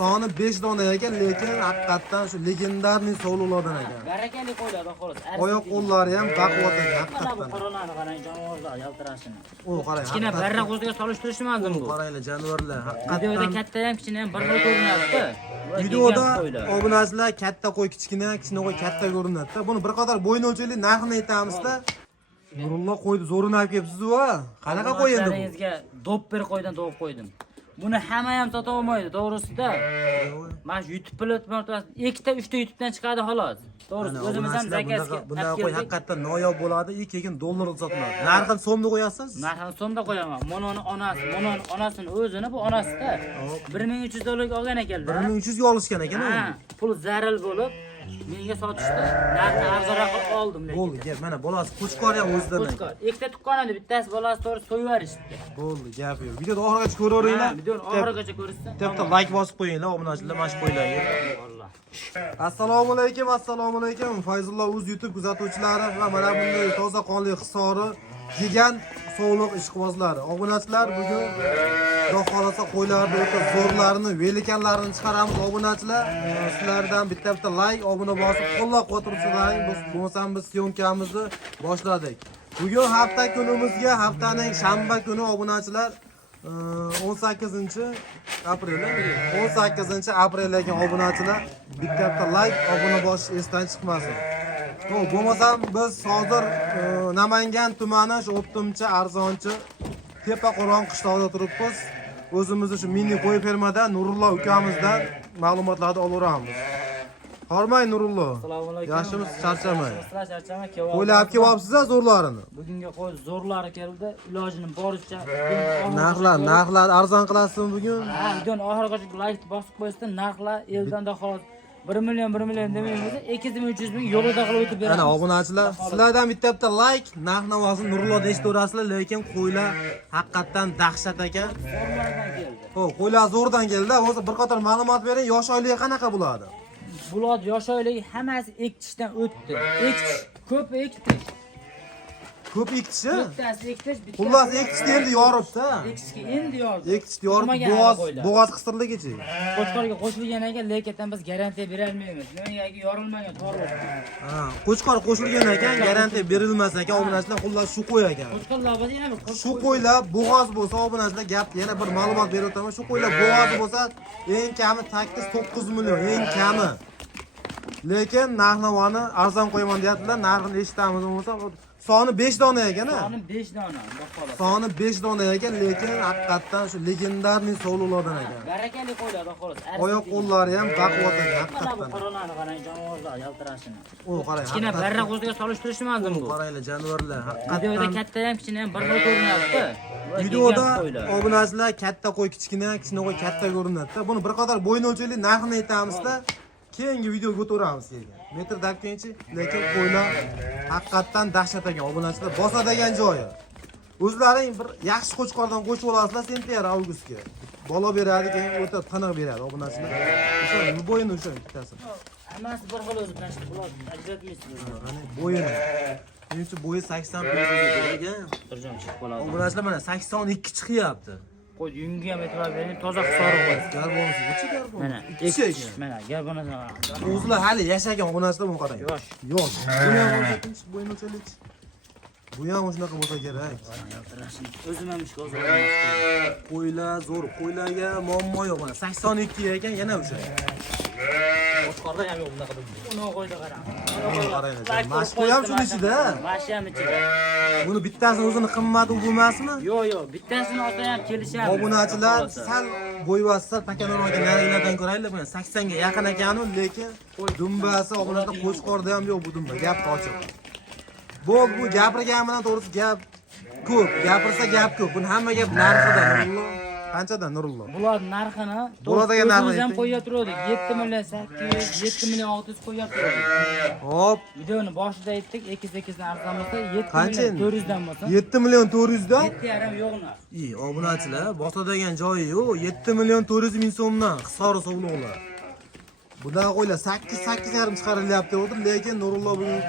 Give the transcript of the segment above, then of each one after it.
Soni 5 dona ekan, lekin haqiqatdan shu legendarniy sovliqlardan ekan. Barakali qo'ylar xolos. Oyoq qo'llari ham baquvvat ekan, Mana bu haqiqatdan. qo'rg'onani qarang, jonivorlar yaltirashini. O, qarang. Kichkina barra qo'ziga solishtirishmadim bu. Qaranglar, jonivorlar. Videoda Haqiqatdan katta ham, kichkina ham bir xil ko'rinyapti. videoda obunachilar katta qo'y kichkina, kichkina qo'y katta ko'rinadi. Buni bir qator bo'yin o'lchaylik narxini aytamizda. Nurulloh qo'ydi zo'rini olib kelibsiz-ku. Qanaqa qo'y endi bu? Sizlaringizga dopper qo'ydan topib qo'ydim. Buni hamma ham sota olmaydi, to'g'risida. Mana shu YouTube platformasida ikkita, uchta YouTubedan chiqadi xolos. To'g'risi, o'zimiz ham zakazga. Bunday qo'y haqiqatdan noyob bo'ladi, keyin dollarda sotiladi. Narxini so'mda qo'yasiz? Narxini so'mda qo'yaman. Mononi onasini o'zini bu onasida $1300 olgan ekanlar. 1300 ga olishgan ekan u. Ha, pul zaril bo'lib menga sotishdi. Narxni arzonroq oldim lekin. Bo'ldi, gap mana bolasi qo'chqor ham o'zidan. Qo'chqor. Ikkita tuqqan edi, bittasi bolasi to'g'ri so'yib yuborishdi. Bo'ldi, gap yo'q. Videoni oxirigacha ko'raveringlar. Videoni oxirigacha ko'rishsin. Bitta like bosib qo'yinglar, obunachilar mana shu qo'ylarga. Alloh. Assalomu alaykum. Fayzulloh o'z YouTube kuzatuvchilari va mana bunday toza qonli hisori gigant sovliq ishqibozlari. Obunachilar bugun Xudo xolasa qo'ylarni o'ta zo'rlarini, velikanlarini chiqaramiz obunachilar. Sizlardan bitta like, obuna bosib qo'llab-quvvatlasalaring, bo'lmasam biz syomkamizni boshladik. Bugun hafta kunimizga, haftaning shanba kuni obunachilar 18-aprel 18-aprelga obunachilar bitta like, obuna bosish esdan chiqmasin. Xo'p, bo'lmasam biz hozir Namangan tumani shu O'ptimchi, Arzonchi, Tepaqo'ron qishlog'ida turibmiz. O'zimizni shu mini qo'y fermada Nurulloh ukamizdan ma'lumotlarni olaveramiz. Hormang Nurulloh. Assalomu alaykum. Yaxshimisiz, charchamang. Charchamay, Qo'ylar olib kelyapsiz zo'rlarini. Bugungi qo'y zo'rlari keldi. Ilojini boricha Narxlar arzon qilasizmi bugun? Ha, videoni oxirigacha like bosib qo'yishdan narxlar eldan xolos 1 million demaymiz, 200 ming yo'lida qilib o'tib beramiz. Ana obunachilar, sizlardan bitta like, narx-navosini Nurullohda eshitaverasizlar, lekin qo'ylar haqiqatdan dahshat ekan. Zo'rlardan keldi. Xo'p, qo'ylar zo'rdan keldi. O'zi bir qator ma'lumot bering, yosh oyligi qanaqa bo'ladi? Bular yosh oyligi hammasi ekitishdan o'tdi. Ekitish, ko'p ekitish. Ko'p ekitishi? Bittasi ekitish, bittasi. Xullas ekitishni endi yoribdi. Ekitishga endi yordi. Ekitishni yorib, bo'g'oz qistirligichi. Qo'chqorga qo'shilgan ekan, lekin biz garantiya bera olmaymiz. Menga yorilmagan to'g'ri. Ha, qo'chqor qo'shilgan ekan, garantiya berilmas ekan, obunachilar xullas shu qo'y ekan. Qo'chqorlar bo'lsa yana bir Shu qo'ylar bo'g'oz bo'lsa, obunachilar gap yana bir ma'lumot berib o'taman. Shu qo'ylar bo'g'oz bo'lsa, eng kami 8-9 million, eng kami. Lekin narx-navoni arzon qo'yaman deyaptilar, narxini eshitamiz bo'lsa, soni 5 dona ekan-a? Soni 5 dona, bahola. Soni 5 dona ekan, lekin haqiqatdan shu legendarniy sovliqlardan ekan. Barakali qo'ylar, xolos. Oyoq qo'llari ham baquvvat ekan, Mana bu haqiqatdan. qo'rg'onani qarang, jonivorlar yaltirashini. O, qarang. Kichkina barra qo'ziga solishtirishmadim bu. Qaranglar, jonivorlar. Videoda Haqiqatdan katta ham, kichkina ham bir xil ko'rinyapti. videoda obunachilar katta qo'y kichkina, kichkina qo'y katta ko'rinadi. Buni bir qator bo'yin o'lchaylik narxini aytamizda, keyingi videoga o'tamiz keyin. Metr daktinchi, lekin qo'ylar haqiqatdan dahshat ekan obunachilar. Bosadigan joyi. O'zlaring bir yaxshi qo'chqordan qo'shib olasizlar sentyabr avgustga. Bola beradi, keyin o'ta tiniq beradi obunachilar. O'sha bo'yini o'sha bittasi. Hammasi bir xil o'zi tashqi bular ajratmaysiz. Mana bo'yini. Menimcha bo'yi 80 ekan. Turjon chiqib qoladi. Obunachilar mana 82 chiqyapti. Qo'y yungiga ham e'tibor bering, toza hisori qo'y. Garbonsiz, ichi garbon. Mana, mana garbonasiga qarang. O'zlar hali yashagan obunachilar buni qarang. Yosh. Yo'q. Bu ham o'shatinch bo'yin o'chalik. Bu ham shunaqa bo'lsa kerak. O'zim ham ishga hozir. Qo'ylar zo'r, qo'ylarga muammo yo'q. Mana 82 ekan, yana o'sha. Qo'chqorda ham yo'q bunaqa deb. Uni qo'yda qarang. Qaranglar. Mashq ham shuni ichida. Mashq ham ichida. Buni bittasini o'zini qimmati bo'lmasmi? Yo'q, bittasini olsa ham kelishadi. Obunachilar sal bo'yvasi sal pakanorga narilardan ko'raylik, mana 80 ga yaqin ekanu, lekin dumbasi obunachilar qo'chqorda ham yo'q bu dumba. Gap ochiq. Bu gapirgan bilan to'g'risi gap ko'p. Gapirsa gap ko'p. Buni hamma gap narxida. Nurulloh qanchadan Nurulloh? Bular narxini bo'ladigan narxini ham qo'yib turdik. 7 million 800, 7 million 600 qo'yib turdik. Hop. Videoni boshida aytdik, 2 dan arzon bo'lsa 7 Qancha million 400 dan bo'lsa 7 million 400 dan? 7,5 yo'q narx. Obunachilar bosadigan joyi yo'q. 7 million 400 ming so'mdan hisori sovliqlar. Bunaqa qo'ylar 8,5 chiqarilyapti o'tir, lekin Nurulloh bugun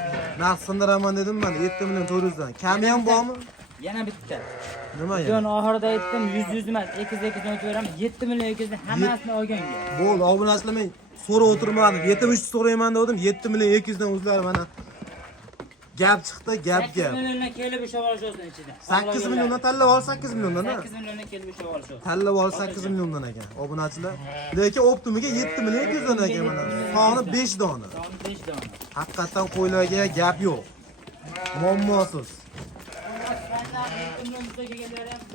narx sindiraman dedim men 7 million 400 dan. Kami ham bormi? Yana bitta. Nima Videoning yana? oxirida aytdim 100 emas, 200 o'tiraman. 7 million 200 ni hammasini olganga. Bo'ldi, obunachilar men so'rab o'tirmadim. 73 so'rayman dedim, 7 million 200 dan o'zlari mana gap chiqdi, gap 8 milliondan kelib ish olishasiz ichida. 8 milliondan tanlab ol, 8 milliondan. 8 milliondan kelib ish olishasiz. Tanlab ol 8 milliondan ekan obunachilar. Lekin optimiga 7 million 200 dan ekan mana. Soni 5 dona. Soni 5 dona. Haqiqatan qo'ylarga gap yo'q. Muammosiz.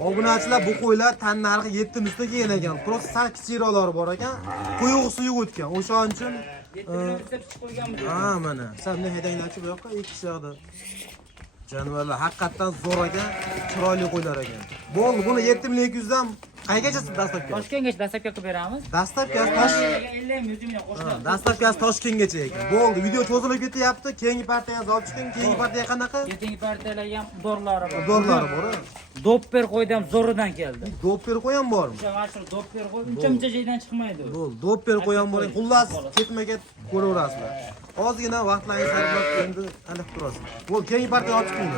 Obunachilar bu qo'ylar tan narxi 7 mingta kelgan ekan. Просто sal kichikroqlari bor ekan. Quyuq suyuq o'tgan. O'shaning uchun ha mana. Sen ne haydanglarchi bu yoqqa 2 kishida. Jonivorlar haqiqatan zo'r ekan, chiroyli qo'ylar ekan. Bo'ldi, buni 7 million 200 dan qaygacha dastlabki? Toshkentgacha dastlabki qilib beramiz. Dastlabki tosh 50 million qo'shiladi. Dastlabki Toshkentgacha ekan. Bo'ldi, video cho'zilib ketyapti. Keyingi partiyaga olib chiqing. Keyingi partiya qanaqa? Keyingi partiyalarga ham udorlari bor. Udorlari bor. Dopper qo'ydi ham zo'ridan keldi. Dopper qo'yam bormi? O'sha mashhur dopper qo'y, uncha joydan chiqmaydi. Bo'ldi, dopper qo'yam bor. Xullas, ketma-ket ko'raverasizlar. Ozgina vaqtlaringizni sarflab endi aniq turasiz. Bo'ldi, keyingi partiya olib chiqing.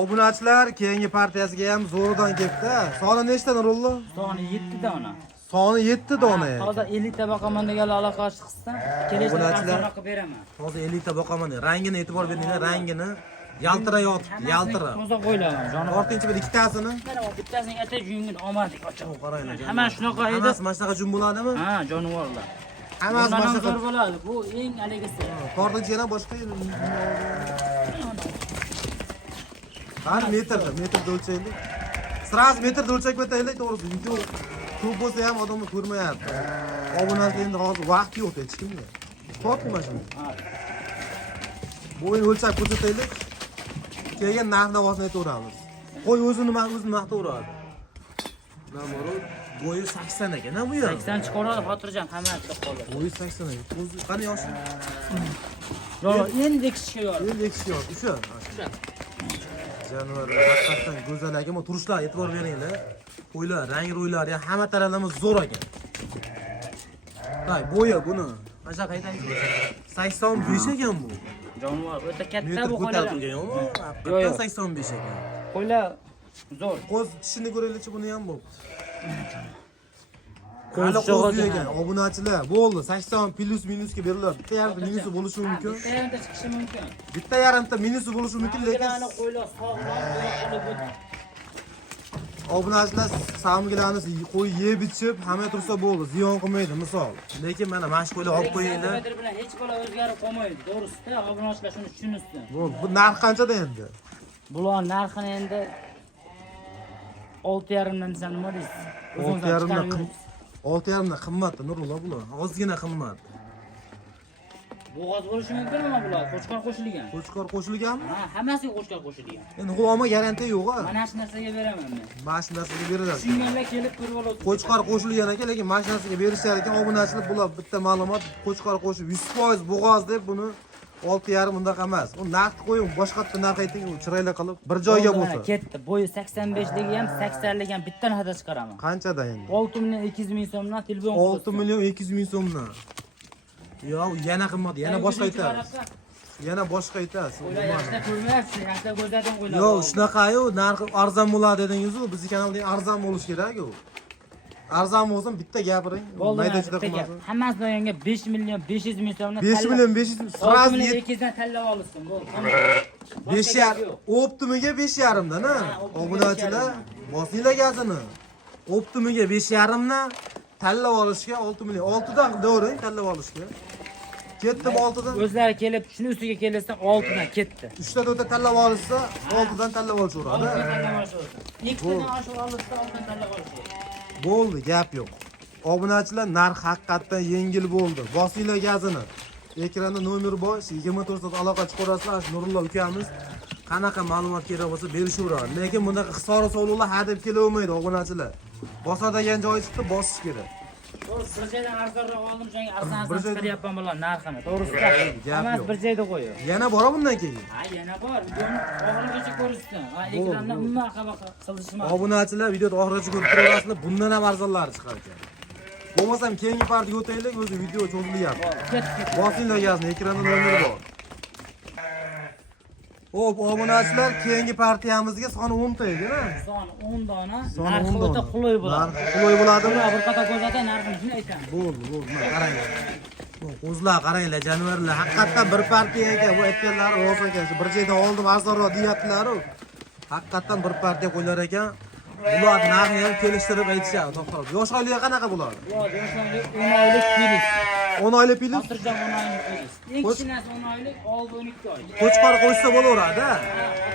Obunachilar keyingi partiyasiga ham zo'ridan ketdi. Soni nechta Nurullo? Soni 7 dona. Soni 7 dona. Hozir 50 ta boqaman deganlar aloqa chiqsa, kelishda Obunachilar qilib beraman. hozir 50 ta boqaman. Rangini e'tibor beringlar, rangini yaltirayotibdi, yaltira. Toza qo'ylaman, jonim. Ortinchi bir ikkitasini. Mana bu bittasining ati yungin omadik ochiq. Qaranglar. Hamma shunaqa edi. Hammasi mana shunaqa jum bo'ladimi? Ha, jonivorlar. Hammasi mana Bundan shunaqa. zo'r bo'ladi. Bu eng haligisi. Tortinchi yana boshqa. Qani metr o'lchaylik. Sraz metr o'lchab ketaylik to'g'risi. Video ko'p bo'lsa ham odamlar ko'rmayapti. Obunachilar endi hozir vaqt yo'q hech kimga. Tortma mashina. Bo'yini o'lchab ko'rsataylik. Keyin narx-navosini aytaveramiz. Qo'y o'zini maqtaveradi. Namoru bo'yi 80 ekan, bu yer. 80 chiqaradi, xotirjam hammasi qoladi. Bo'yi 80 ekan. O'zi qani yoshi? Yo'q, endi ekishga yo'q. Endi ekish yo'q. O'sha. Jonivorlar haqiqatan go'zal ekan. Turishlar e'tibor beringlar. Qo'ylar, rang-ro'ylari ham hamma taraflama zo'r ekan. Hay, bo'yi buni. Mana qaydan 85 ekan bu. Jonivor o'ta katta Metr bu qo'ylar. ko'tarilgan yo'qmi? Yo'q. 85 ekan. Qo'ylar zo'r. Qo'z tishini ko'raylikchi buni ham bo'pti. Qo'z Qo'z chog'i ekan, obunachilar. Bo'ldi, 80 plus minusga beriladi. Bitta yarimta minusi bo'lishi mumkin. Bitta yarimta chiqishi mumkin. Bitta yarimta minusi bo'lishi mumkin, lekin qo'ylar sog'lom qilib obunachilar samgilarni qo'y yeb ichib, hamma tursa bo'ldi, ziyon qilmaydi, misol. Lekin mana mana shu qo'ylar olib qo'yinglar. bilan hech bola o'zgarib qolmaydi. To'g'risida, obunachilar shuni tushunsin. Bo'ldi. Bu narx qanchada endi? Bular narxini endi 6,5 dan desam nima deysiz? 6,5 dan qimmatda Nurullo bular. Ozgina qimmat. Bo'g'oz bo'lishi mumkinmi bular? Qo'chqor qo'shilgan. Qo'chqor qo'shilganmi? Ha, hammasiga qo'chqor qo'shilgan. Endi xuloma garantiya yo'q-a. Mana shu narsaga beraman men. Mashinasiga beriladi. Tushunganlar kelib ko'rib oladi. Qo'chqor qo'shilgan ekan, lekin mashinasiga berishar ekan. Obunachilar bular bitta ma'lumot, qo'chqor qo'shib 100% bo'g'oz deb buni 6,5 bundaqa emas. U narx qo'ying, boshqa bitta narx ayting, u chiroyli qilib bir joyga bo'lsa. Ketdi. Bo'yi 85 ligi ham, 80 ligi ham bitta narxda chiqaraman. Qanchada endi? 6 million 200 ming so'mdan telefon 6 million 200 ming so'mdan. Yo'q, yana qimmat, yana boshqa aytamiz. Yana boshqa aytasiz. Yaxshi ko'rmayapsiz, yaxshi ko'zlardan qo'yiladi. Yo'q, shunaqa-yu, narxi arzon bo'ladi dedingiz-ku, bizning kanalda arzon bo'lish kerak-ku. Arzon bo'lsin, bitta gapiring. Maydachida qilmasin. Hammasidan yanga 5 million 500 ming so'mdan 5 million 500 sraz 200 dan tanlab olsin. Bo'ldi. 5,5 optimiga 5,5 dan, ha? Obunachilar, bosinglar gazini. Optimiga 5,5 dan tanlab olishga 6 million. 6 dan davring tanlab olishga. Ketdim 6 dan. O'zlari kelib, shuni ustiga kelsa 6 dan ketdi. 3 ta 4 ta tanlab olsa, 6 dan tanlab olishaveradi. 6 dan tanlab olishadi. 2 dan oshib olsa 6 dan tanlab olishadi. Bo'ldi, gap yo'q. Obunachilar narx haqiqatan yengil bo'ldi. Bosinglar gazini. Ekranda nomer bor, 24 soat aloqa chiqarasizlar. Nurullo ukamiz qanaqa ma'lumot kerak bo'lsa berishaveradi. Lekin bunaqa xisora sovliqlar hadeb kelavermaydi obunachilar. Bosadigan joyi chiqdi, bosish kerak. To'g'ri, bir joydan arzonroq oldim, shunga arzon chiqaryapman bular narxini. To'g'risida. Hammasi bir joyda qo'yib. Yana bora bundan keyin. Ha, yana bor. Videoni oxirigacha ko'rishsin. Ha, ekranda umuman qabaqa qilishmas. Obunachilar videoni oxirigacha ko'rib turasizlar. Bundan ham arzonlari chiqar ekan. Bo'lmasam keyingi partiyaga o'taylik, o'zi video cho'zilyapti. Bosinglar gazni, ekranda nomer bor. Hop, obunachilar, keyingi partiyamizga soni 10 ta edi, ha? Son 10 dona. Soni Narxi 10 o'ta dona. qulay bo'ladi. Narxi qulay bo'ladimi? Bir qator ko'rsatay, narxini shuni aytaman. Bo'ldi, mana qaranglar. Bu qo'zlar qaranglar, jonivorlar. Haqiqatan bir partiya ekan, bu aytganlari rost ekan. Shu bir joydan oldim, arzonroq deyaptilar-ku. Haqiqatan bir partiya qo'ylar ekan. Bular narxni ham kelishtirib aytishadi, to'xtab. Yosh oilaga qanaqa bo'ladi? Yo'q, yoshlarga 10 oylik pilis. 10 oylik pilis. Xotirjam 10 oylik pilis. Eng kichkinasi 10 oylik, oldi 12 oy. Qo'chqor qo'ysa bo'laveradi-a.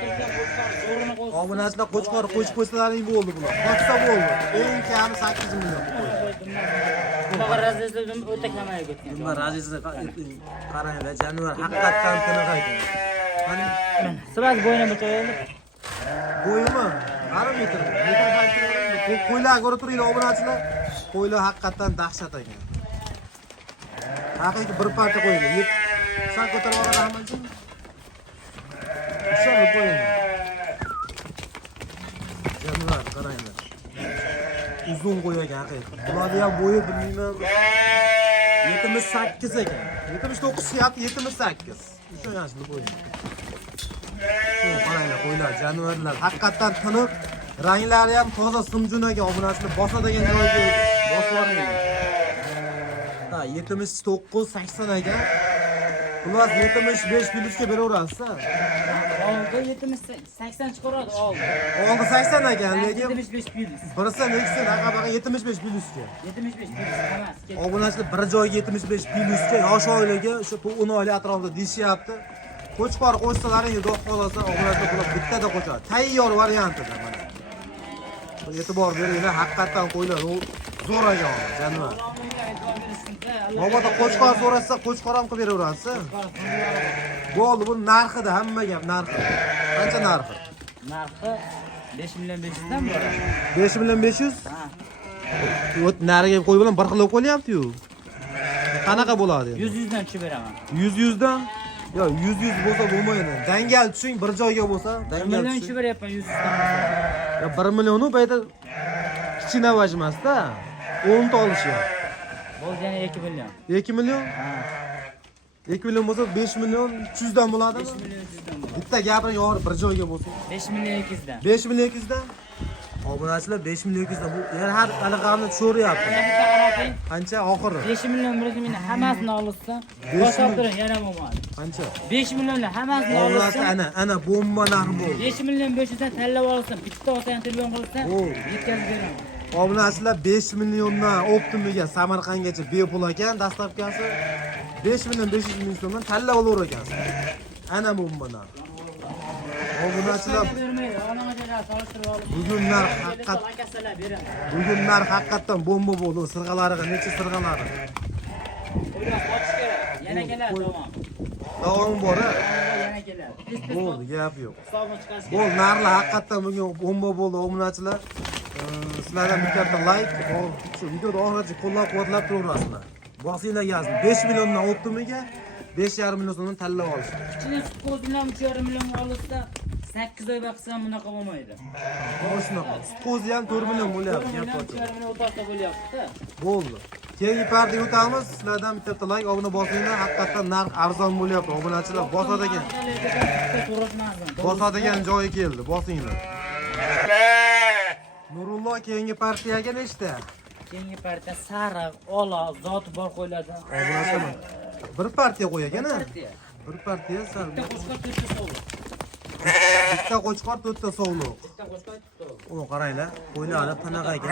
Xotirjam qo'chqor zo'rini qo'ysa. Obunachilar qo'chqor qo'yib qo'ysalaring bo'ldi bular. Qo'ysa bo'ldi. Eng kami 8 million. Bunaqa raziyatlar o'ta kamayib ketgan. Nima raziyatini qaranglar, jonivor haqiqatan tiniq ekan. Qani Sirasi bo'yni necha endi? bo'yimi? Yarim metr. Bu qo'ylar ko'rib turinglar obunachilar. Qo'ylar haqiqatan dahshat ekan. Haqiqiy bir parcha qo'ylar. San ko'tarib oladi Ahmadjon. O'sha qo'yinglar. Jonivor qaranglar. Uzun qo'y ekan haqiqiy. Bularning ham bo'yi bilmayman. 78 ekan. 79 yapti, 78. O'sha yoshli qo'y. Qaranglar qo'ylar, jonivorlar haqiqatan tiniq, ranglari ham toza simjun ekan, obunachilar bosadigan joyga bosib yuboring. Ha, 79 80 ekan. Plus 75 plusga beraverasiz-a? Oldi 70 80 chiqaradi oldi. Oldi 80 ekan, lekin 75 plyus. birisi next'in aqabaga 75 plusga. 75 plyus emas. Obunachilar bir joyga 75 plusga, yosh oilaga shu 10 oylik atrofida deyishyapti. Qo'chqor qo'shsalaring xudo xolasa obunachilar bular bittada qo'chadi. Tayyor variantida mana. Bu e'tibor beringlar, haqiqatan qo'ylar u zo'r ekan, jonivor. Mabodo qo'chqor so'rasa, qo'chqor ham qilib beraverasiz. Bo'ldi, bu narxida, hamma gap narxi. Qancha narxi? Narxi 5 million 500 dan bo'ladi. 5 million 500? Ha. O't nariga qo'y bilan bir xil bo'lib qo'lyapti-yu. Qanaqa bo'ladi endi? 100 dan tushib beraman. 100 dan? Yo, 100 bo'lsa bo'lmaydi. Dangal tushing, bir joyga bo'lsa, 1 dangal million tushing. tushib beryapman 100 dan. Ya 1 million u bayda kichkina vajmasda 10 ta olishyapti. Bo'ldi yana 2 million. 2 million? Ha. 2 million bo'lsa 5 million 300 dan bo'ladimi? 5 million 100 dan bo'ladi. Bitta gapini yorib bir joyga bo'lsa. 5 million 200 dan. 5 million 200 dan? Obunachilar 5 million 200 dan. Bu yana har aniqamni tushoryapti. Yana bitta qarang. Qancha oxiri? 5 million 100 ming hammasini olsa, 5 boshqa turing yana bo'lmadi. Qancha? 5 millionlar hammasini Obunachi olsa, ana bomba narxi bo'ldi. 5 million 500 dan tanlab olsam, bitta olsa ham telefon qilsa, yetkazib beraman. Obunachilar 5 milliondan Optimiga Samarqandgacha bepul ekan, dastlabkasi 5 million 500 ming so'mdan tanlab olaver ekansiz. Ana bomba narxi. Obunachilar bugun narx haqiqat bugun narx haqiqatan bomba bo'ldi. Sirg'alariga necha sirg'alari? Yana keladi davom. Davom bor-a? Yana keladi. Bo'ldi, gap yo'q. Hisobni chiqarish. Bu narxlar haqiqatan bugun bomba bo'ldi obunachilar. Sizlardan bitta like, shu videoni oxirigacha qo'llab-quvvatlab turaverasizlar. Bosinglar yazing. 5 milliondan Optimiga 5,5 million so'mdan tanlab olish. Kichkina sutko'zdan 3,5 million olsa, 8 oy baqsa ham bunaqa bo'lmaydi. Shunaqa. Sutko'zi ham 4 million bo'lyapti, gap yo'q. 3,5 million o'rtasida bo'lyapti-da. Bo'ldi. Keyingi partiyaga o'tamiz. Sizlardan bitta like, obuna bosinglar. Haqiqatan narx arzon bo'lyapti. Obunachilar bosadigan. Bosadigan joyi keldi. Bosinglar. Nurullo keyingi partiyaga nechta? Keyingi partiya sariq, ola, zoti bor qo'yiladi. Obunachilar bir partiya qo'y ekan-a? Partiya. Bir partiya sal. Bitta qo'shqor 4 ta sovliq. Bitta qo'chqor 4 ta sovliq. Bitta qo'shqor 4 ta. Uni qaranglar, qo'ylar qanaqa ekan?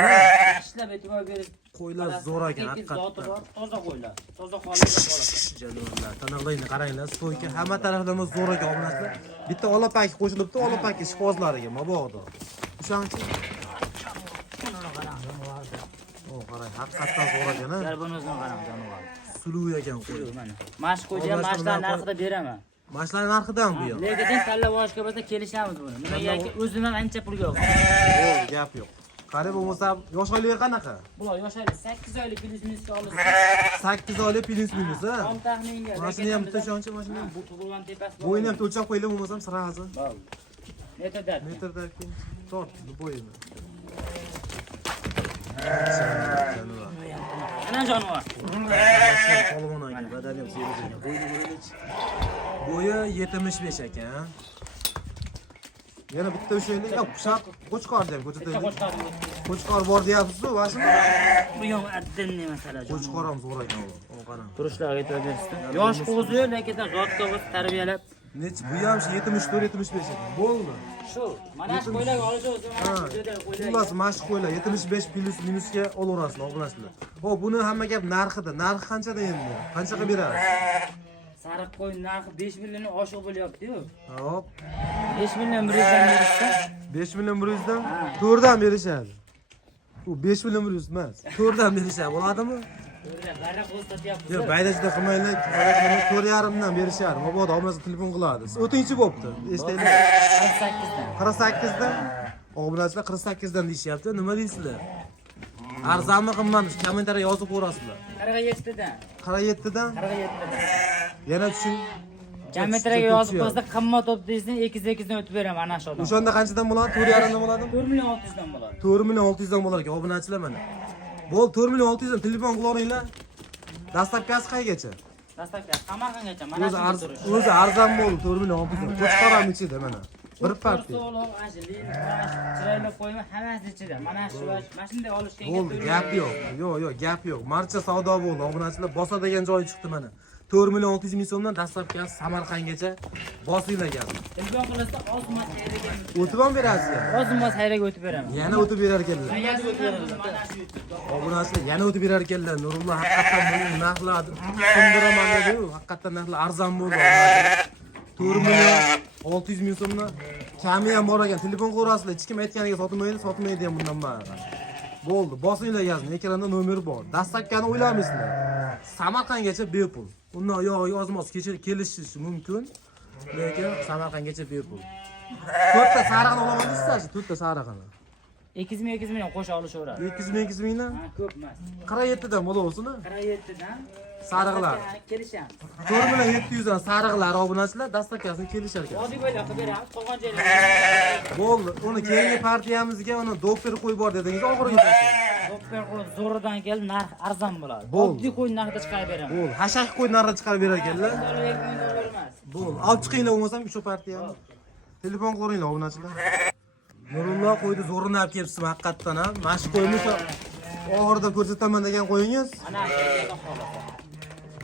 Ishlab e'tibor berish. Qo'ylar zo'r ekan, Zoti haqiqatdan. bor, toza qo'ylar. Toza holida qoladi. Jadvallar, taniqlayni qaranglar, stoyka hamma taraflama zo'r ekan obunachilar. Bitta olapaki qo'shilibdi, olapaki ishqibozlariga mabodo. O'shancha. O, qarang, haqiqatdan zo'r ekan-a. Garbonozdan qarang jonivor. Suluv ekan qo'y. Mana. Mashqo'ja mashlar narxida beraman. Mashlar narxidan bu yo'q. Lekin tanlab olishga bo'lsa kelishamiz buni. Nimagaki o'zim ham ancha pulga oldim. O, gap yo'q. Qarab bo'lmasa, yosh oilaga qanaqa? Bular yoshlar 8 oylik plyus-minusga olsa, 8 oylik plyus-minus a. ham taxminga. Mashina ham bitta shoncha mashina. Tug'ilgan tepasi bor. Bo'yini ham o'lchab qo'ylar bo'lmasam sirasi. Bo'ldi. Metrda. Metrda tort bo'yini. Ana jonivor. Polvon aka, badali ham sevib ekan. Bo'yi 75 ekan. Yana bitta o'shaylik. Yo'q, shaq qo'chqor deb Bitta ko'rsataylik. qo'chqorni Qo'chqor bor deyapsiz-ku, vashmi? bu ham addinni masala. Qo'chqor ham zo'r ekan u. O qarang. Turishlarga e'tibor berishdi. Yosh qo'zi, lekin zotga o'z tarbiyalab. Nech bu ham 74-75 ekan. Bo'ldi. Shu, mana shu qo'ylarga olish o'zi mana shu joyda qo'ylar. Xullas, mashq qo'ylar 75 plus minusga olaverasizlar, obunachilar. Xo'p, buni hamma gap narxida. Narxi qanchada endi? Qanchaga berasiz? Sariq qo'y narxi 5 milliondan oshiq bo'lyapti-yu. Hop, 5 million birdan berishsa, 5 million 100 dan 4 dan berishadi. U 5 million 100 emas. 4 dan berishadi, bo'ladimi? barra qo'z sotyapmiz. Yo'q, baydashda qilmaylik. 4,5 dan berishadi. Mabodo omonasi telefon qiladi. O'tinchi bo'pti. Eshitaylik. 48 dan. 48 dan. Obunachilar 48 dan deyishyapti. Nima deysizlar? Arzonmi qimmatmi? Kommentariy yozib ko'rasizlar. 47 dan. 47 dan. 47 dan. Yana tushing. Kommentariyaga yozib qo'ysa qimmat olib deysiz, 2 dan o'tib beraman ana shu odam. O'shanda qanchadan bo'ladi? 4,5 dan bo'ladimi? 4 million 600 dan bo'ladi. 4 million 600 dan bo'lar ekan obunachilar mana. Bo'l 4 million 600 dan telefon qilaveringlar. Dastlabkasi qaygacha? Dastlabki qamoqgacha mana shu O'zi arzon bo'ldi 4 million 600 dan. Qo'chqor ham ichida mana. Bir partiya. Chiroyli qo'yma hammasi ichida. Mana shu mana shunday olishga Bo'ldi, gap yo'q. Yo'q, gap yo'q. Marcha savdo bo'ldi. Obunachilar bosa degan joyi chiqdi mana. 4 million 600 ming so'mdan dastlabkasi Samarqandgacha bosinglar gap. Telefon qilsa ozmas hayraga. O'tib ham berasizlar. Ozmas hayraga o'tib beraman. Yana o'tib berar ekanlar. Mana shu Obunachilar yana o'tib berar ekanlar. Nurullo haqiqatan buni narxladi. Sindiraman dedi-yu. Haqiqatan narxlar arzon bo'ldi. 4 million 600 ming so'mdan kami ham bor ekan. Telefon qo'rasizlar. Hech kim aytganiga sotmaydi ham bundan bari. Bo'ldi, bosinglar yozing. Ekranda nomer bor. Dastlabkani o'ylamaysizlar. Samarqandgacha bepul. Undan yozmos kelishishi mumkin. Lekin Samarqandgacha bepul. 4 ta sariqni olaman deysizlar, 4 ta sariqni. 2 million qo'sha olishaveradi. 200 mingdan Ha, ko'p emas. 47 dan bo'laversin. 47 dan Sariqlar. kelishamiz. 4 million 700 dan sariqlar obunachilar dastlabkasini kelishar ekan. Vodiy bo'ylab qilib beramiz. Qolgan joylarga Bo'ldi. Uni keyingi partiyamizga uni doktor qo'y bor dedingiz, oxiriga tashlab. doktor qo'y zo'ridan kelib narx arzon bo'ladi. Bo'ldi. Oddiy qo'y narxida chiqarib beraman. Bo'ldi. Hashak qo'y narxda chiqarib berar ekanlar. $1 emas. Bo'ldi. Olib chiqinglar bo'lmasam shu partiyani. Telefon qo'ringlar obunachilar. Nurullo qo'ydi zo'rini olib kelibsiz haqiqatdan ham. Mana shu qo'yni oxirida ko'rsataman degan qo'yingiz. Ana shu yerda xolos.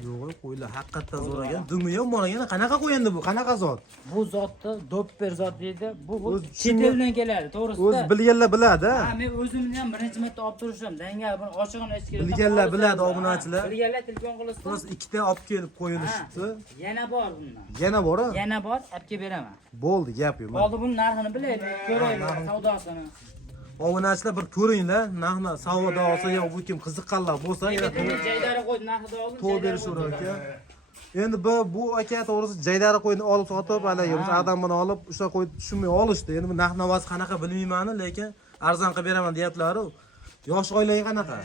Yo'q, qo'ylar haqiqatdan zo'r ekan. Dumi ham bor ekan. Qanaqa qo'y endi bu? Qanaqa zot? Bu zotni dopper zot deydi. Bu O'z chet eldan keladi, to'g'risida. O'zi bilganlar biladi. Ha, men o'zimni ham birinchi marta olib turishim. Dangal buni ochig'ini aytib keldim. Bilganlar biladi obunachilar. Bilganlar telefon qilsa. Plus ikkita olib kelib qo'yilishibdi. Yana bor bundan. Yana bor-a? Yana bor, olib kelib beraman. Bo'ldi, gap yo'q. Hozir buni narxini bilaylik, ko'raylik, savdosini. Obunachilar bir ko'ringlar, narxni savdo olsa yo bu kim qiziqqanlar bo'lsa, yana Jaydari qo'ydi narxida oldim. to'g'ri berishaverar ekan. Endi bu aka to'g'risi jaydari qo'yni olib sotib, haligi o'sha odamni olib, o'sha qo'yni tushunmay olishdi. Endi bu narx navosi qanaqa bilmayman, lekin arzon qilib beraman deyaptilar-ku. Yosh oilaga qanaqa?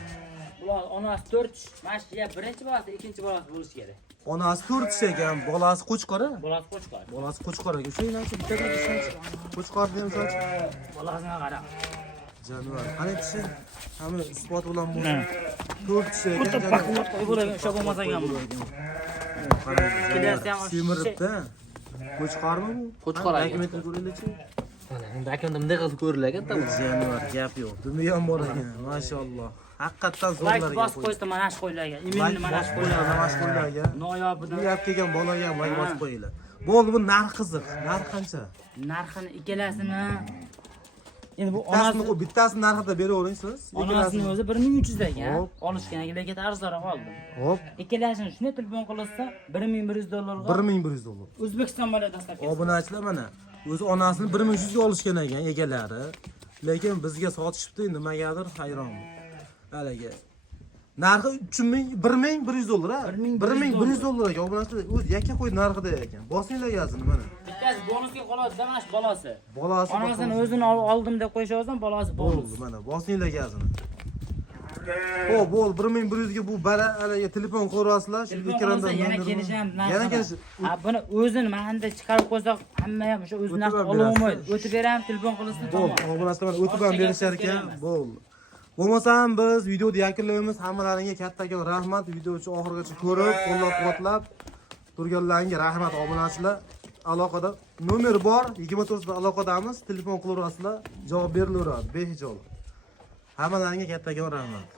Bular onasi 4, mana shu birinchi bolasi, ikkinchi bolasi bo'lishi kerak. Onasi 4 kishi ekan, bolasi qo'chqor-a? Bolasi qo'chqor. Bolasi qo'chqor ekan. O'sha bitta ishonch. Qo'chqor deymiz soch. Bolasini qara. Jonivar. Qani kishi hamma isbot bilan bo'ldi. 4 kishi ekan. O'ta baquvvat qo'y bo'lgan, o'sha bo'lmasa ham bo'ladi. Kelasi ham semiribdi. Qo'chqormi bu? Qo'chqor ekan. Dokumentni ko'ringlar-chi. Mana endi akamda bunday qilib ko'rilar ekan tam. Jonivar, gap yo'q. Dumi ham bor ekan. Mashalloh. Haqiqatdan Like zo'rlar bosib qo'ysa mana shu qo'ylarga, iminni mana shu qo'ylarga, mana shu qo'ylarga. noyobidan. Bu gap kelgan bolaga ham like bosib qo'yinglar. Bo'ldi, bu narx qiziq. Narx qancha? Narxini ikkalasini endi bu Bittasini narxida beravering siz. onasining o'zi 1300 ekan. Hop. Olishgan lekin arzonroq oldim. Hop, Ikkalasini shunday telefon qilsa $1100 ga 1100 dollar. O'zbekiston bo'ladi dastlabki. Obunachilar mana o'zi onasini 1300 ga olishgan ekan egalari. Lekin bizga sotishibdi, nimagadir hayron. Haligi narxi 3000, 1100 dollar, ha? 1100 dollar ekan. Obunachilar o'zi yakka qo'y narxida ekan. Bosinglar yozini mana. Bittasi bonusga qoladi, mana shu bolasi. Bolasi Onasini o'zini oldim deb qo'yishazdan, bolasi bonus. bo'ldi mana. Bosinglar yozini. O, bo'l 1100 ga bu bala haligi telefon qo'rasizlar, shu ekranda yana kelisham. Yana kelish. Ha, buni o'zini manda chiqarib qo'ysak, hamma ham o'sha o'zini ololmaydi. O'tib beram, telefon qilsa Bo'ldi, tamom. obunachilar mana o'tib ham berishar ekan. Bo'ldi. Bo'lmasam biz videoni yakunlaymiz. Hammalaringga kattakon rahmat. Videoni oxirigacha ko'rib, qo'llab-quvvatlab turganlaringga rahmat obunachilar. aloqada nomer bor, 24 aloqadamiz, telefon qilaverasizlar, javob berilaveradi behijob. Hammalaringga kattakon rahmat.